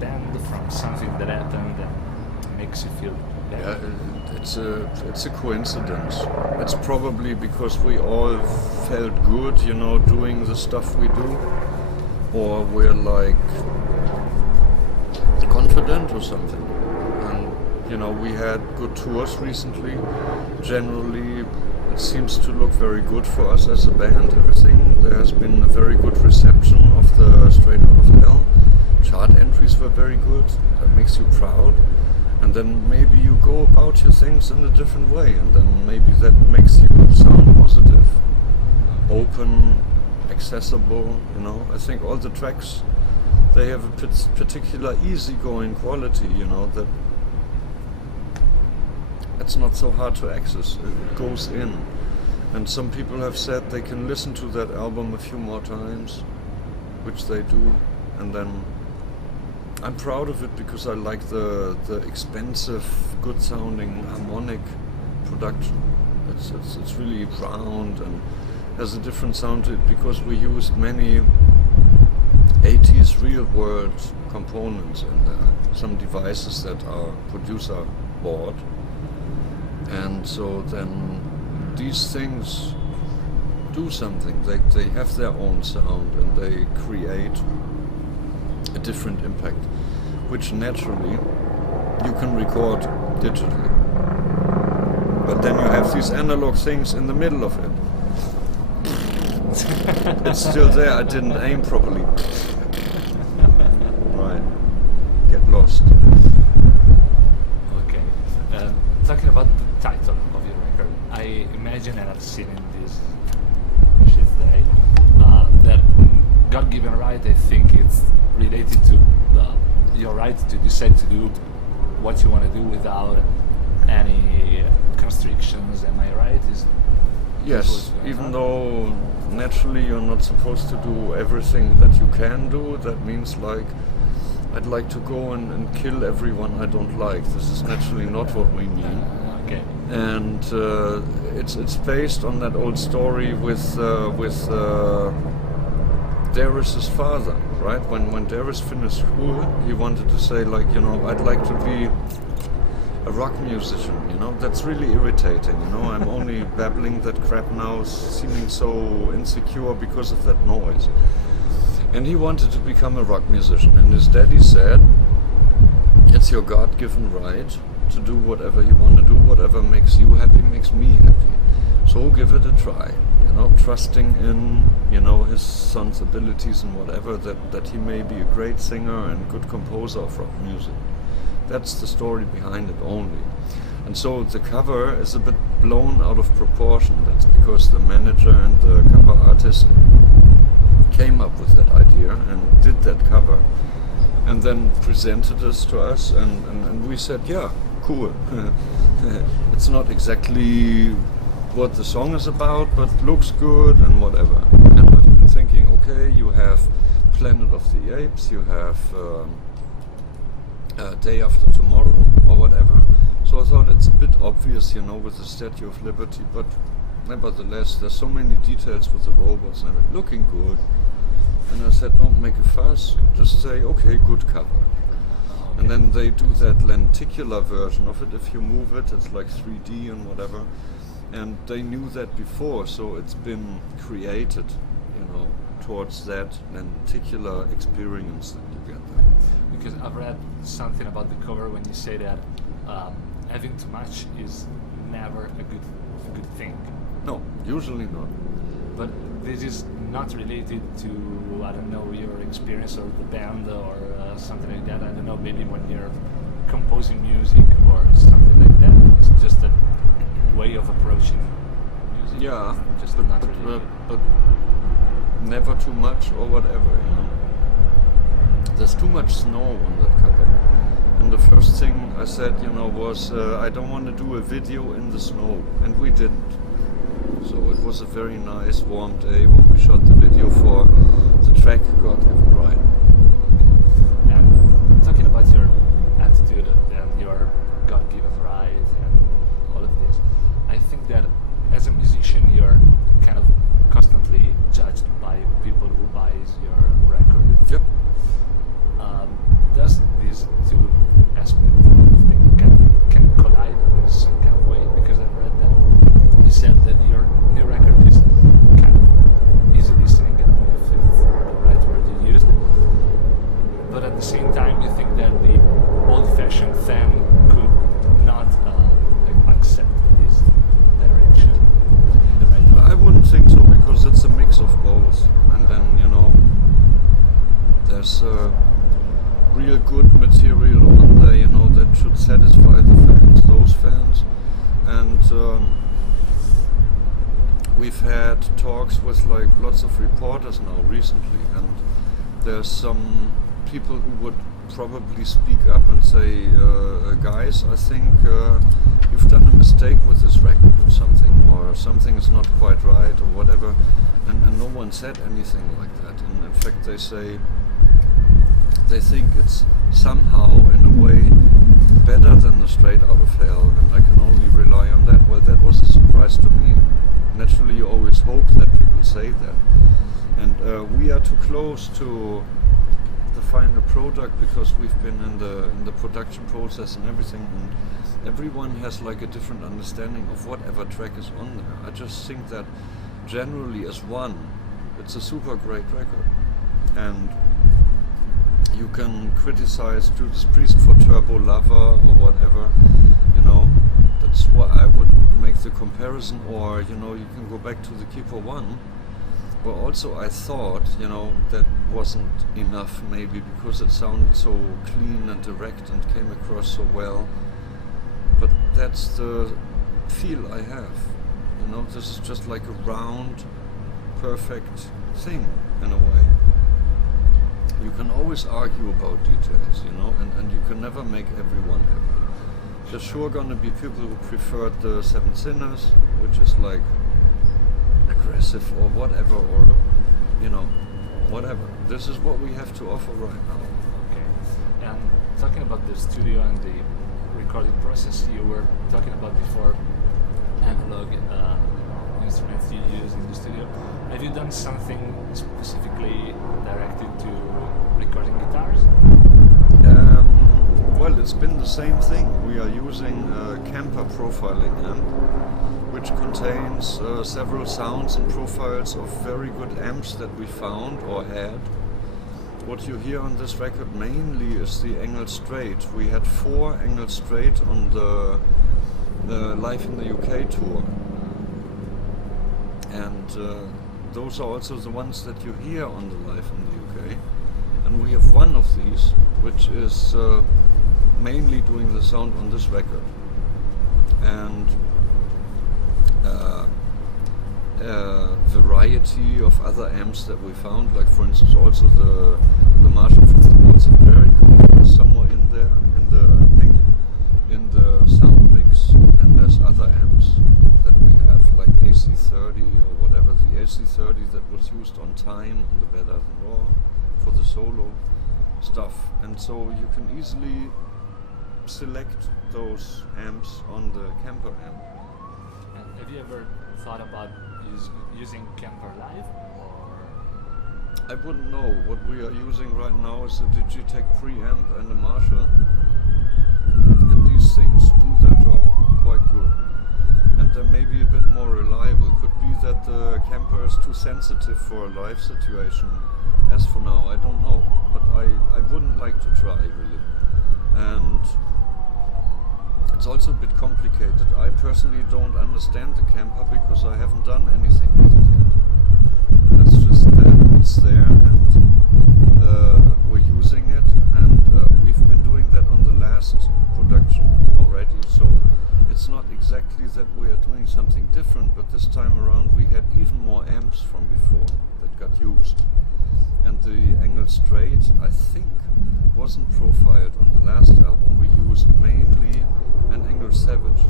band, from something that happened that makes you feel better? It's a coincidence. It's probably because we all felt good, doing the stuff we do, or we're like confident or something. And we had good tours recently. Generally, it seems to look very good for us as a band. Everything. There has been a very good reception of the Straight Out of Hell. Chart entries were very good. That makes you proud. And then maybe you go about your things in a different way, and then maybe that makes you sound positive, open, accessible. I think all the tracks, they have a particular easygoing quality. That it's not so hard to access. It goes in, and some people have said they can listen to that album a few more times, which they do, and then. I'm proud of it because I like the expensive, good-sounding harmonic production. It's really round and has a different sound to it because we used many 80s real-world components in there. Some devices that our producer bought, and so then these things do something. They have their own sound and they create a different impact, which naturally you can record digitally. But then you have these analog things in the middle of it. It's still there, I didn't aim properly. Right. Get lost. Okay. Talking about the title of your record, I imagine, and I've seen in this today, that God-given right, I think it's related to your right to decide to do what you want to do without any constrictions. Am I right? Yes, even though naturally you're not supposed to do everything that you can do, that means like I'd like to go and kill everyone I don't like. This is naturally not what we mean. Okay. And it's based on that old story with Darius's father, right? When Darius finished school, he wanted to say like, I'd like to be a rock musician, That's really irritating, I'm only babbling that crap now, seeming so insecure because of that noise. And he wanted to become a rock musician, and his daddy said, it's your God-given right to do whatever you want to do, whatever makes you happy makes me happy. So give it a try. Trusting in, his son's abilities and whatever, that he may be a great singer and good composer of rock music. That's the story behind it only. And so the cover is a bit blown out of proportion. That's because the manager and the cover artist came up with that idea and did that cover and then presented this to us, and we said, yeah, cool. It's not exactly what the song is about, but looks good and whatever. And I've been thinking, okay, you have Planet of the Apes, you have Day After Tomorrow or whatever. So I thought it's a bit obvious, with the Statue of Liberty, but nevertheless, there's so many details with the robots and everything looking good. And I said, don't make a fuss, just say, okay, good cover. And then they do that lenticular version of it. If you move it, it's like 3D and whatever. And they knew that before, so it's been created, towards that lenticular experience that you get there. Because I've read something about the cover when you say that having too much is never a good thing. No, usually not. But this is not related to, I don't know, your experience or the band or something like that. I don't know, maybe when you're composing music or something like that. It's just a way of approaching music. Yeah, just not related. But never too much or whatever, There's too much snow on that cover. And the first thing I said, was I don't want to do a video in the snow, and we didn't. So it was a very nice warm day when we shot the video for the track God-Given Right. And talking about your attitude and your God-given right and all of this, I think that as a musician you're kind of constantly judged by people who buys your record. Yep. Does think that the old-fashioned fan could not accept this direction in the right way? I wouldn't think so, because it's a mix of both. And then, there's real good material on there, that should satisfy the fans, those fans. And we've had talks with lots of reporters now recently, and there's some people who would probably speak up and say, guys, I think you've done a mistake with this record or something is not quite right or whatever, and no one said anything like that. And in fact they think it's somehow in a way better than the Straight Out of Hell, and I can only rely on that. Well, that was a surprise to me. Naturally, you always hope that people say that, and we are too close to the final product, because we've been in the production process and everything, and everyone has a different understanding of whatever track is on there. I just think that generally as one, it's a super great record, and you can criticize Judas Priest for Turbo Lover or whatever, that's why I would make the comparison. Or you can go back to the Keeper One. But also I thought, that wasn't enough maybe, because it sounded so clean and direct and came across so well. But that's the feel I have. This is just like a round, perfect thing in a way. You can always argue about details, and you can never make everyone happy. There's sure gonna be people who preferred the Seven Sinners, which is aggressive or whatever, or whatever. This is what we have to offer right now. Okay. And talking about the studio and the recording process, you were talking about before analog instruments you use in the studio. Have you done something specifically directed to recording guitars? Well, it's been the same thing. We are using a Kemper profiling amp, which contains several sounds and profiles of very good amps that we found or had. What you hear on this record mainly is the Engel Straight. We had 4 Engel Straight on the Live in the UK tour, and those are also the ones that you hear on the Live in the UK. And we have one of these, which is mainly doing the sound on this record. And variety of other amps that we found, like for instance also the Marshall from the Walls of Jericho is somewhere in there in the sound mix, and there's other amps that we have, like AC30 or whatever, the AC30 that was used on Time on the Better Than Raw for the solo stuff. And so you can easily select those amps on the Kemper amp. And have you ever thought about using Kemper live? Or I wouldn't know. What we are using right now is a Digitech preamp and a Marshall, and these things do their job quite good, and they're maybe a bit more reliable. Could be that the Kemper is too sensitive for a live situation as for now, I don't know, but I wouldn't like to try really. And it's also a bit complicated. I personally don't understand the Kemper because I haven't done anything with it yet. And it's just that it's there, and we're using it, and we've been doing that on the last production already. So it's not exactly that we are doing something different, but this time around we had even more amps from before that got used. And the Engel Straight, I think, wasn't profiled on the last album. We used mainly an Engel Savage.